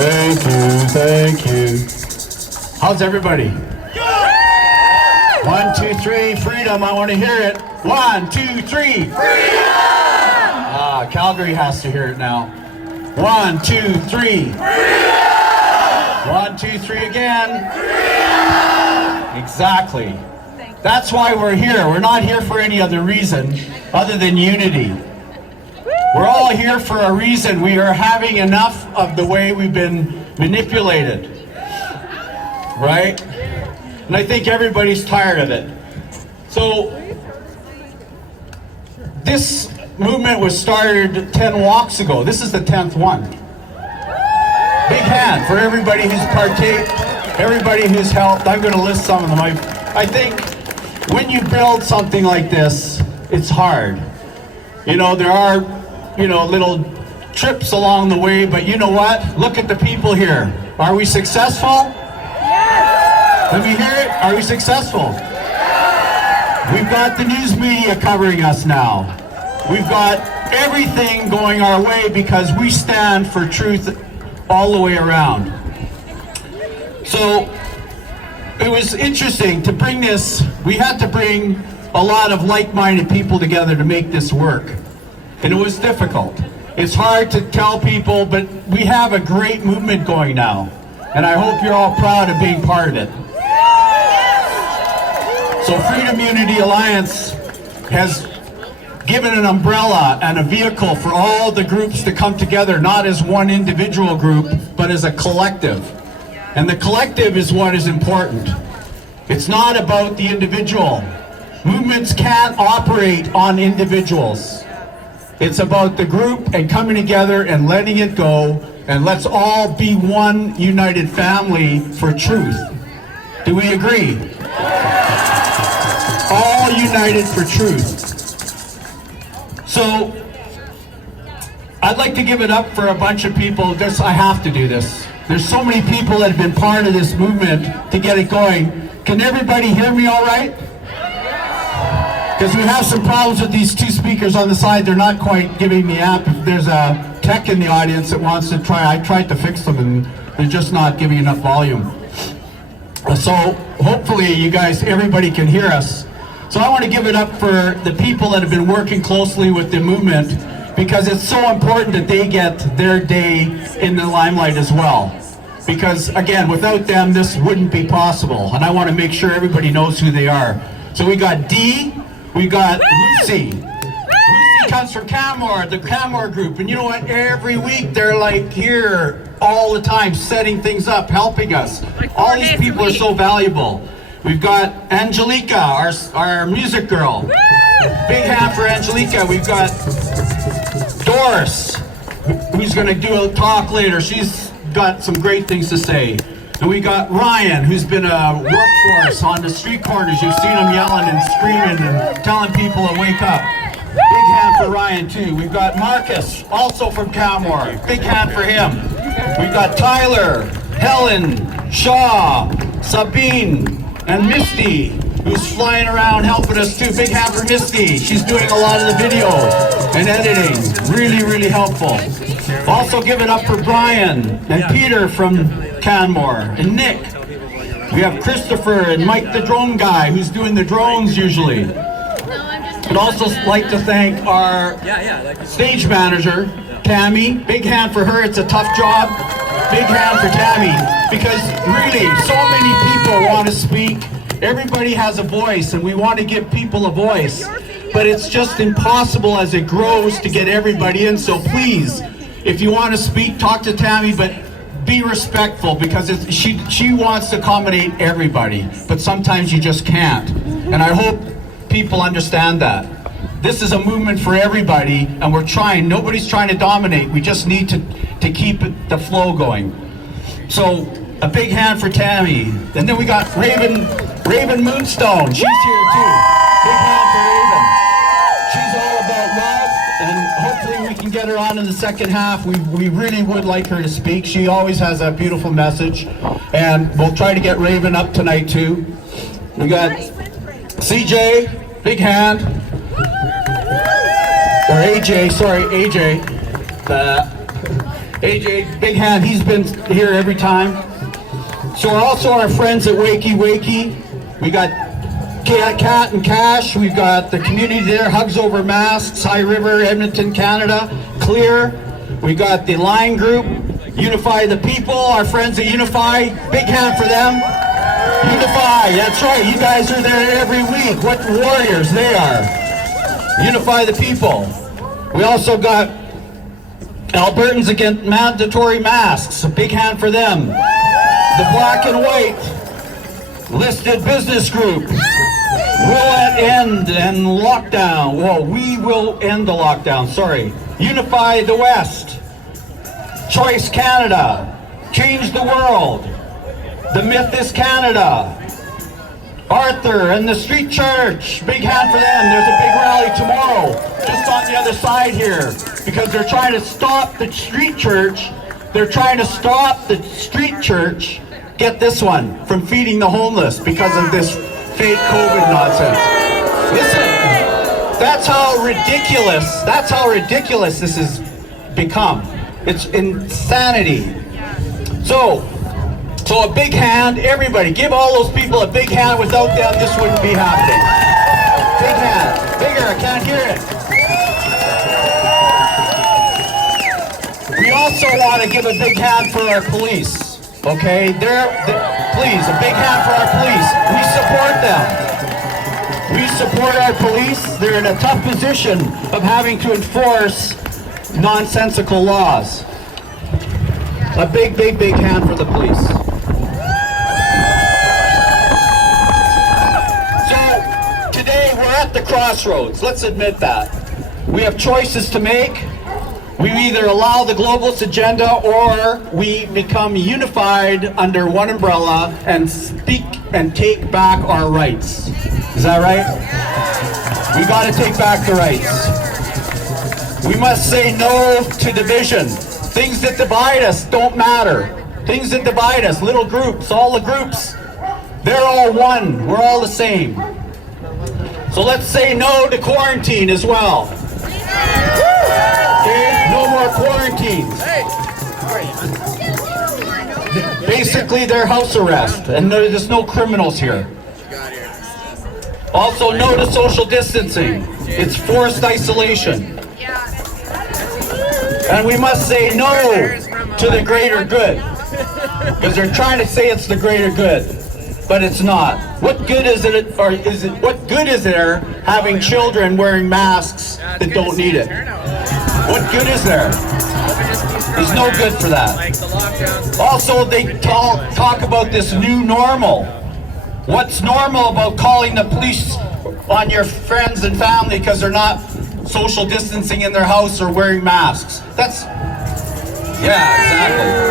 Thank you, thank you. How's everybody? 1, 2, 3, freedom, I want to hear it. 1, 2, 3. Freedom! Calgary has to hear it now. 1, 2, 3. Freedom! 1, 2, 3 again. Freedom! Exactly. That's why we're here. We're not here for any other reason other than unity. We're all here for a reason. We are having enough of the way we've been manipulated. Right? And I think everybody's tired of it. So, this movement was started 10 walks ago. This is the 10th one. Big hand for everybody who's partaked, everybody who's helped. I'm going to list some of them. I think when you build something like this, it's hard. You know, there are, little trips along the way, but you know what? Look at the people here. Are we successful? Yes! Let me hear it. Are we successful? Yes! We've got the news media covering us now. We've got everything going our way because we stand for truth all the way around. So it was interesting to bring this. We had to bring a lot of like-minded people together to make this work. And it was difficult. It's hard to tell people, but we have a great movement going now. And I hope you're all proud of being part of it. So Freedom Unity Alliance has given an umbrella and a vehicle for all the groups to come together, not as one individual group, but as a collective. And the collective is what is important. It's not about the individual. Movements can't operate on individuals. It's about the group and coming together and letting it go, and let's all be one united family for truth. Do we agree? All united for truth. So, I'd like to give it up for a bunch of people. I have to do this. There's so many people that have been part of this movement to get it going. Can everybody hear me all right? Because we have some problems with these two speakers on the side. They're not quite giving the amp. If there's a tech in the audience that wants to try, I tried to fix them and they're just not giving enough volume. So hopefully you guys, everybody can hear us. So I want to give it up for the people that have been working closely with the movement, because it's so important that they get their day in the limelight as well. Because again, without them, this wouldn't be possible. And I want to make sure everybody knows who they are. So we got Dee. We got Lucy. Lucy comes from Canmore, the Canmore group. And you know what? Every week they're like here all the time, setting things up, helping us. All these people are so valuable. We've got Angelica, our music girl. Big hand for Angelica. We've got Doris, who's going to do a talk later. She's got some great things to say. And we got Ryan, who's been a workforce on the street corners. You've seen him yelling and screaming and telling people to wake up. Big hand for Ryan, too. We've got Marcus, also from Canmore. Big hand for him. We've got Tyler, Helen, Shaw, Sabine, and Misty, who's flying around helping us, too. Big hand for Misty. She's doing a lot of the video and editing. Really, really helpful. Also give it up for Brian and Peter from Canmore, and Nick. We have Christopher and Mike the drone guy who's doing the drones usually. I'd also like to thank our stage manager, Tammy. Big hand for her. It's a tough job. Big hand for Tammy, because really so many people want to speak. Everybody has a voice and we want to give people a voice, but it's just impossible as it grows to get everybody in. So please, if you want to speak, talk to Tammy, but be respectful, because she wants to accommodate everybody, but sometimes you just can't. And I hope people understand that. This is a movement for everybody, and we're trying. Nobody's trying to dominate. We just need to keep the flow going. So a big hand for Tammy. And then we got Raven Moonstone. She's here too. Big hand for Raven. She's all about love, and hopefully we can get her on in the second half. We really would like her to speak. She always has a beautiful message, and we'll try to get Raven up tonight too. We got CJ, big hand, or AJ, sorry, AJ. AJ, big hand, he's been here every time. So also our friends at Wakey Wakey. We got Cat and Cash. We've got the community there, Hugs Over Masks, High River, Edmonton, Canada, Clear. We got the Line Group, Unify the People, our friends at Unify. Big hand for them. Unify, that's right, you guys are there every week. What warriors they are. Unify the People. We also got Albertans Against Mandatory Masks. A big hand for them. The Black and White Listed Business Group. Will end and lockdown. Well, we will end the lockdown, sorry. Unify the West. Choice Canada. Change the World. The Myth is Canada. Arthur and the Street Church. Big hand for them. There's a big rally tomorrow, just on the other side here, because they're trying to stop the Street Church. They're trying to stop the Street Church, get this one, from feeding the homeless because of this fake COVID nonsense. Listen, that's how ridiculous this has become. It's insanity. So a big hand, everybody, give all those people a big hand. Without them, this wouldn't be happening. Big hand, bigger, I can't hear it. We also want to give a big hand for our police, okay? Please, a big hand for our police. We support them. We support our police. They're in a tough position of having to enforce nonsensical laws. A big hand for the police. At the crossroads, let's admit that. We have choices to make. We either allow the globalist agenda or we become unified under one umbrella and speak and take back our rights. Is that right? We got to take back the rights. We must say no to division. Things that divide us don't matter. Things that divide us, little groups, all the groups, they're all one. We're all the same. So let's say no to quarantine as well. Okay, no more quarantines. Basically, they're house arrest, and there's no criminals here. Also, no to social distancing. It's forced isolation. And we must say no to the greater good, because they're trying to say it's the greater good. But it's not. What good is it, what good is there having children wearing masks that don't need it? What good is there? There's no good for that. Also, they talk about this new normal. What's normal about calling the police on your friends and family because they're not social distancing in their house or wearing masks? That's, yeah, exactly.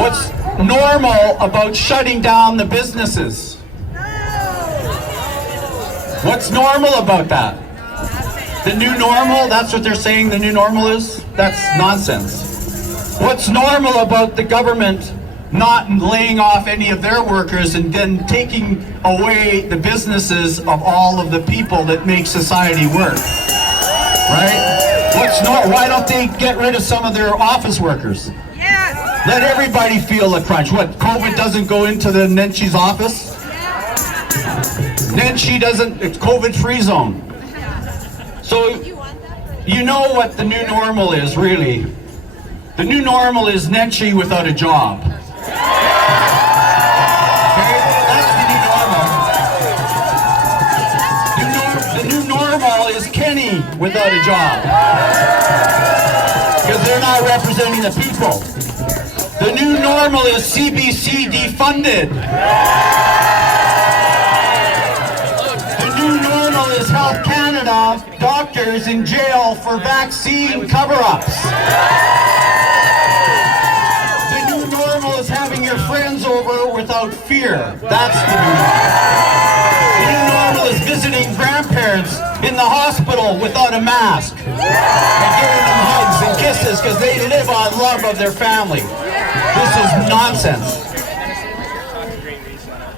What's normal about shutting down the businesses? What's normal about that? The new normal, that's what they're saying the new normal is? That's nonsense. What's normal about the government not laying off any of their workers and then taking away the businesses of all of the people that make society work? Right? Why don't they get rid of some of their office workers? Let everybody feel the crunch. What, COVID doesn't go into the Nenchi's office? Nenchi doesn't, it's COVID-free zone. So, you know what the new normal is, really. The new normal is Nenchi without a job. Okay? That's the new normal. The new normal is Kenny without a job. Because they're not representing the people. The new normal is CBC defunded. The new normal is Health Canada, doctors in jail for vaccine cover-ups. The new normal is having your friends over without fear. That's the new normal. The new normal is visiting grandparents in the hospital without a mask and giving them hugs and kisses because they live on love of their family. This is nonsense.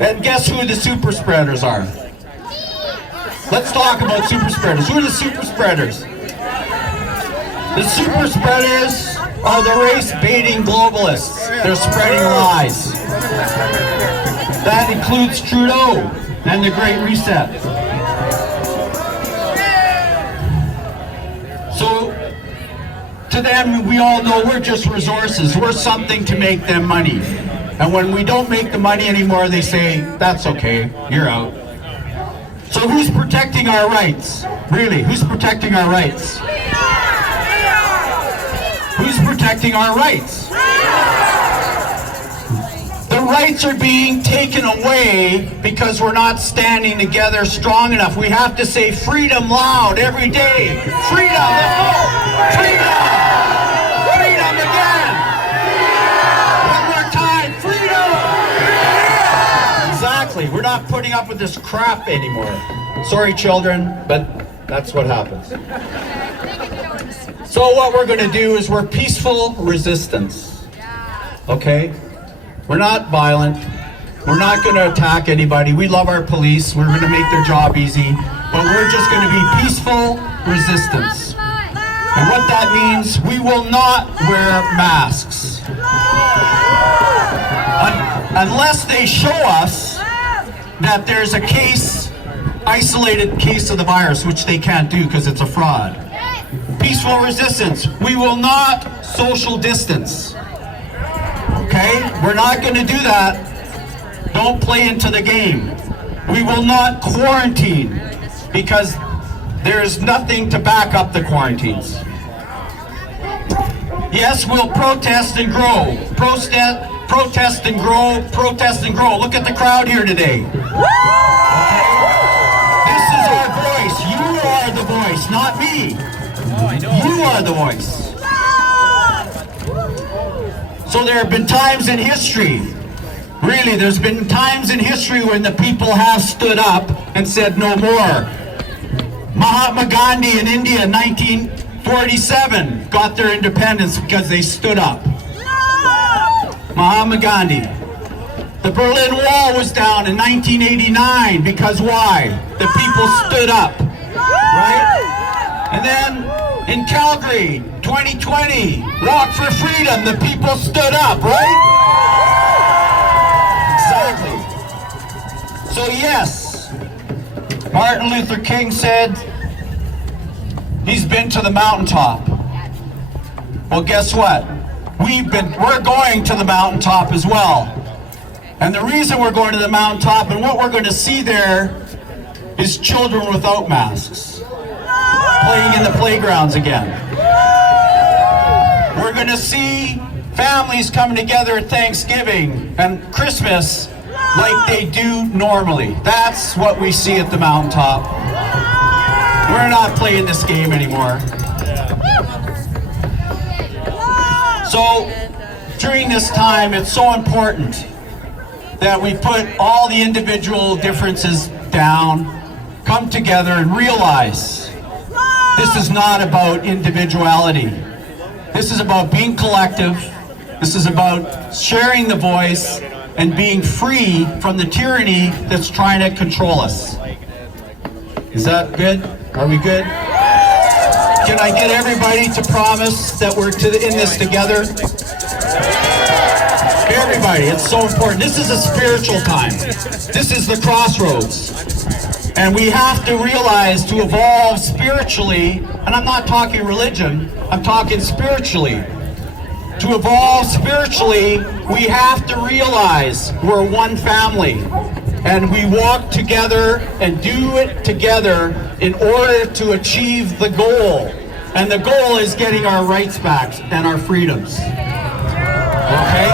And guess who the super spreaders are? Let's talk about super spreaders. Who are the super spreaders? The super spreaders are the race-baiting globalists. They're spreading lies. That includes Trudeau and the Great Reset. So, to them, we all know we're just resources. We're something to make them money. And when we don't make the money anymore, they say, that's okay, you're out. So who's protecting our rights? Really, who's protecting our rights? Who's protecting our rights? The rights are being taken away because we're not standing together strong enough. We have to say freedom loud every day. Freedom! Freedom! Freedom again! One more time, freedom! Exactly, we're not putting up with this crap anymore. Sorry, children, but that's what happens. So what we're going to do is we're peaceful resistance. Okay? We're not violent. We're not going to attack anybody. We love our police. We're going to make their job easy. But we're just going to be peaceful resistance. And what that means, we will not wear masks. Unless they show us that there's a case, isolated case of the virus, which they can't do because it's a fraud. Peaceful resistance. We will not social distance. Okay? We're not going to do that. Don't play into the game. We will not quarantine because there's nothing to back up the quarantines. Yes, we'll protest and grow. Protest and grow. Protest and grow. Look at the crowd here today. Okay? This is our voice. You are the voice, not me. You are the voice. So there have been times in history, really, there's been times in history when the people have stood up and said no more. Mahatma Gandhi in India in 1947 got their independence because they stood up. Mahatma Gandhi. The Berlin Wall was down in 1989 because why? The people stood up, right? And then in Calgary, 2020, Walk for Freedom, the people stood up, right? Exactly. So yes, Martin Luther King said he's been to the mountaintop. Well, guess what? We're going to the mountaintop as well. And the reason we're going to the mountaintop and what we're going to see there is children without masks playing in the playgrounds again. We're going to see families coming together at Thanksgiving and Christmas like they do normally. That's what we see at the mountaintop. We're not playing this game anymore. So during this time, it's so important that we put all the individual differences down, come together and realize this is not about individuality. This is about being collective. This is about sharing the voice and being free from the tyranny that's trying to control us. Is that good? Are we good? Can I get everybody to promise that we're in this together? Everybody, it's so important. This is a spiritual time. This is the crossroads. And we have to realize to evolve spiritually, and I'm not talking religion, I'm talking spiritually. To evolve spiritually, we have to realize we're one family. And we walk together and do it together in order to achieve the goal. And the goal is getting our rights back and our freedoms. Okay?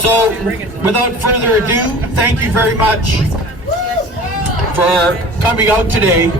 So, without further ado, thank you very much for coming out today.